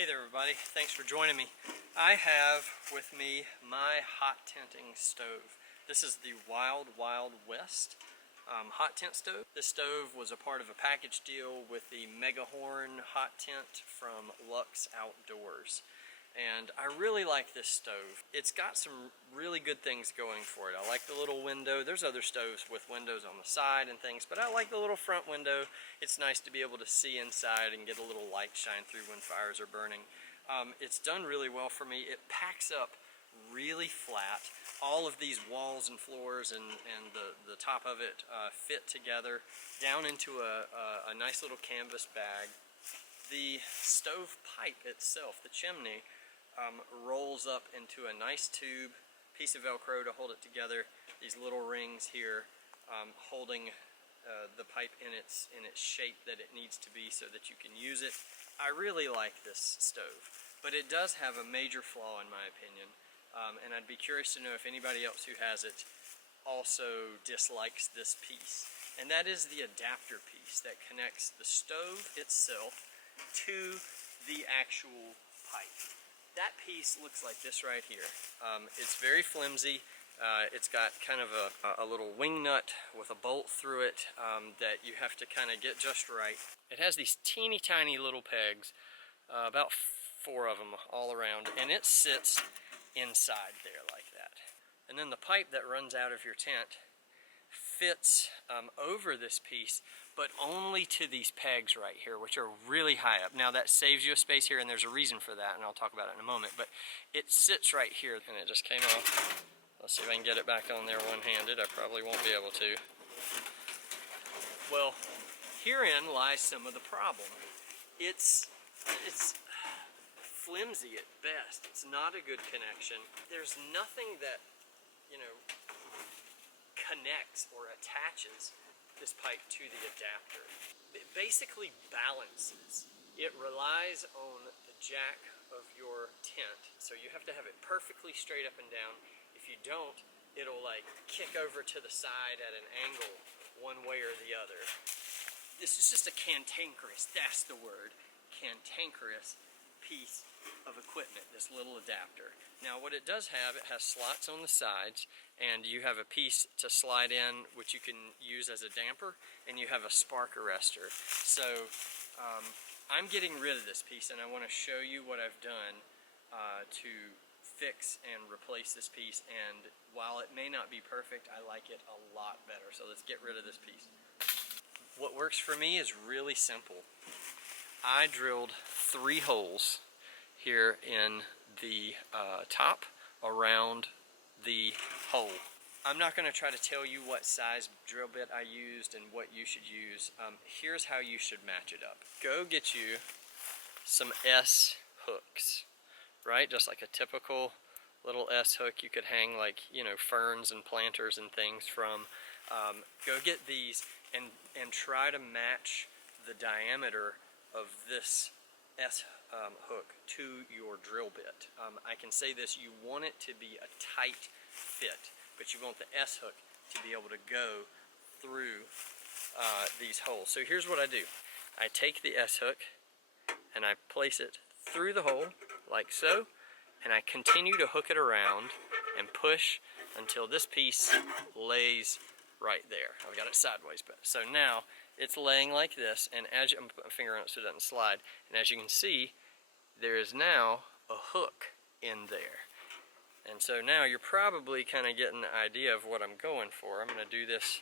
Hey there everybody, thanks for joining me. I have with me my hot tenting stove. This is the Wild West hot tent stove. This stove was a part of a package deal with the Megahorn hot tent from Lux Outdoors. And I really like this stove. It's got some really good things going for it. I like the little window. There's other stoves with windows on the side and things, but I like the little front window. It's nice to be able to see inside and get a little light shine through when fires are burning. It's done really well for me. It packs up really flat. All of these walls and floors and the top of it fit together down into a nice little canvas bag. The stove pipe itself, the chimney, rolls up into a nice tube, piece of Velcro to hold it together. These little rings here holding the pipe in its shape that it needs to be so that you can use it. I really like this stove, but it does have a major flaw in my opinion, and I'd be curious to know if anybody else who has it also dislikes this piece, and that is the adapter piece that connects the stove itself to the actual pipe. That piece looks like this right here. It's very flimsy. It's got kind of a little wing nut with a bolt through it that you have to kind of get just right. It has these teeny tiny little pegs, about 4 of them all around, and it sits inside there like that. And then the pipe that runs out of your tent fits over this piece, but only to these pegs right here, which are really high up. Now that saves you a space here, and there's a reason for that, and I'll talk about it in a moment, but it sits right here, and it just came off. Let's see if I can get it back on there one-handed. I probably won't be able to. Well, herein lies some of the problem. It's flimsy at best. It's not a good connection. There's nothing that, you know, connects or attaches this pipe to the adapter. It basically balances. It relies on the jack of your tent, so you have to have it perfectly straight up and down. If you don't, it'll like kick over to the side at an angle one way or the other. This is just a cantankerous, that's the word, cantankerous piece of equipment, this little adapter. Now what it does have, it has slots on the sides, and you have a piece to slide in which you can use as a damper, and you have a spark arrestor. So I'm getting rid of this piece, and I want to show you what I've done to fix and replace this piece, and while it may not be perfect, I like it a lot better. So let's get rid of this piece. What works for me is really simple. I drilled 3 holes here in the top around the hole. I'm not going to try to tell you what size drill bit I used and what you should use. Here's how you should match it up. Go get you some S hooks, right? Just like a typical little S hook you could hang, like, you know, ferns and planters and things from. Go get these and try to match the diameter of this S hook to your drill bit. I can say this, you want it to be a tight fit, but you want the S hook to be able to go through these holes. So here's what I do. I take the S hook and I place it through the hole like so, and I continue to hook it around and push until this piece lays right there. I've got it sideways, but so now it's laying like this, and as I'm putting my finger on it so it doesn't slide, and as you can see, there is now a hook in there. And so now you're probably kind of getting the idea of what I'm going for. I'm going to do this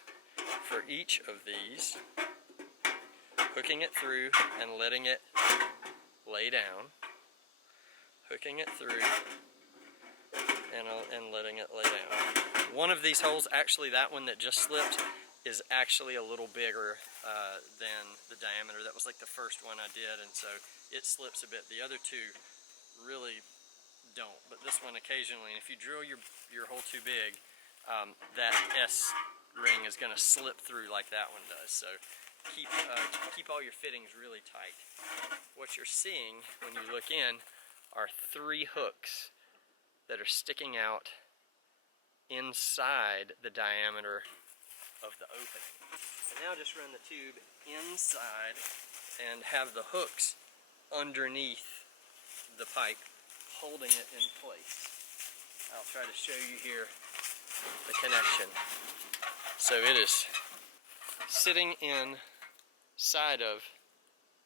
for each of these, hooking it through and letting it lay down, hooking it through and letting it lay down. One of these holes, actually that one that just slipped, is actually a little bigger than the diameter. That was like the first one I did, and so it slips a bit. The other 2 really don't, but this one occasionally, and if you drill your hole too big, that S ring is going to slip through like that one does. So keep all your fittings really tight. What you're seeing when you look in are 3 hooks that are sticking out inside the diameter of the opening. And now just run the tube inside and have the hooks underneath the pipe holding it in place. I'll try to show you here the connection. So it is sitting inside of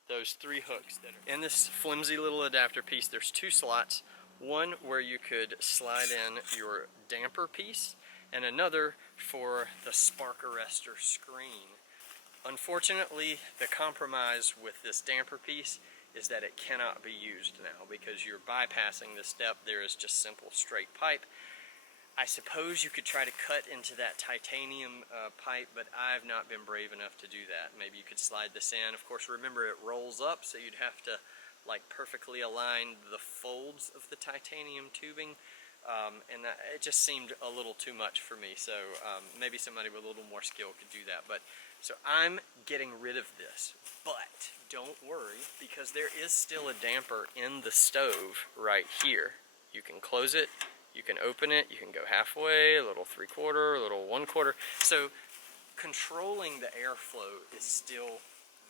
those 3 hooks that are in this flimsy little adapter piece. There's 2 slots, one where you could slide in your damper piece and another for the spark arrestor screen. Unfortunately, the compromise with this damper piece is that it cannot be used now because you're bypassing the step. There is just simple straight pipe. I suppose you could try to cut into that titanium pipe, but I've not been brave enough to do that. Maybe you could slide this in. Of course, remember it rolls up, so you'd have to like perfectly align the folds of the titanium tubing, and it just seemed a little too much for me. So maybe somebody with a little more skill could do that. But so I'm getting rid of this, but don't worry because there is still a damper in the stove right here. You can close it. You can open it, you can go halfway, a little 3/4, a little 1/4. So controlling the airflow is still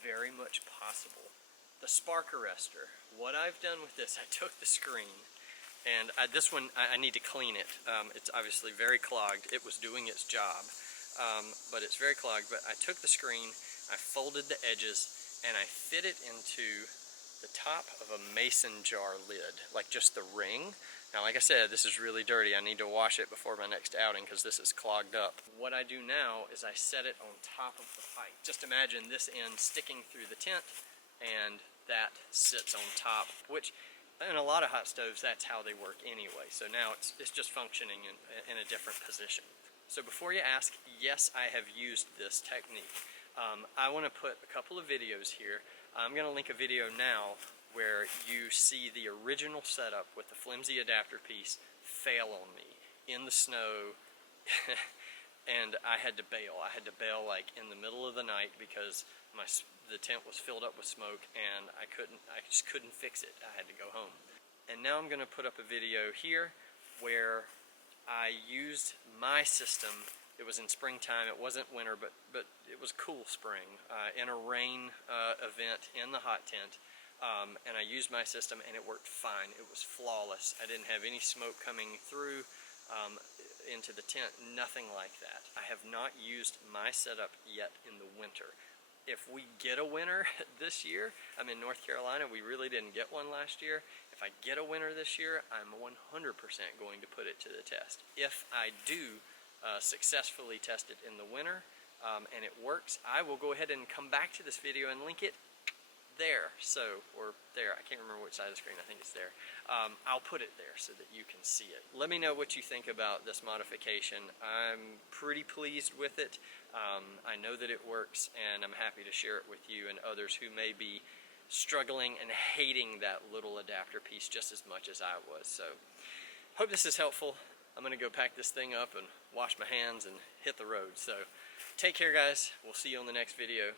very much possible. The spark arrestor, what I've done with this, I took the screen, and this one, I need to clean it. It's obviously very clogged. It was doing its job, but it's very clogged. But I took the screen, I folded the edges, and I fit it into the top of a mason jar lid, like just the ring. Now, like I said, this is really dirty. I need to wash it before my next outing because this is clogged up. What I do now is I set it on top of the pipe. Just imagine this end sticking through the tent and that sits on top, which in a lot of hot stoves, that's how they work anyway. So now it's just functioning in a different position. So before you ask, yes, I have used this technique. I want to put a couple of videos here. I'm going to link a video now where you see the original setup with the flimsy adapter piece fail on me in the snow and I had to bail. I had to bail like in the middle of the night because the tent was filled up with smoke and I just couldn't fix it. I had to go home. And now I'm going to put up a video here where I used my system. It was in springtime. It wasn't winter, but it was cool spring in a rain event in the hot tent. And I used my system and it worked fine. It was flawless. I didn't have any smoke coming through into the tent, nothing like that. I have not used my setup yet in the winter. If we get a winter this year, I'm in North Carolina, we really didn't get one last year. If I get a winter this year, I'm 100% going to put it to the test. If I do successfully test it in the winter and it works, I will go ahead and come back to this video and link it there, or there, I can't remember which side of the screen, I think it's there. I'll put it there so that you can see it. Let me know what you think about this modification. I'm pretty pleased with it. I know that it works, and I'm happy to share it with you and others who may be struggling and hating that little adapter piece just as much as I was. So, hope this is helpful. I'm going to go pack this thing up and wash my hands and hit the road. So, take care guys. We'll see you on the next video.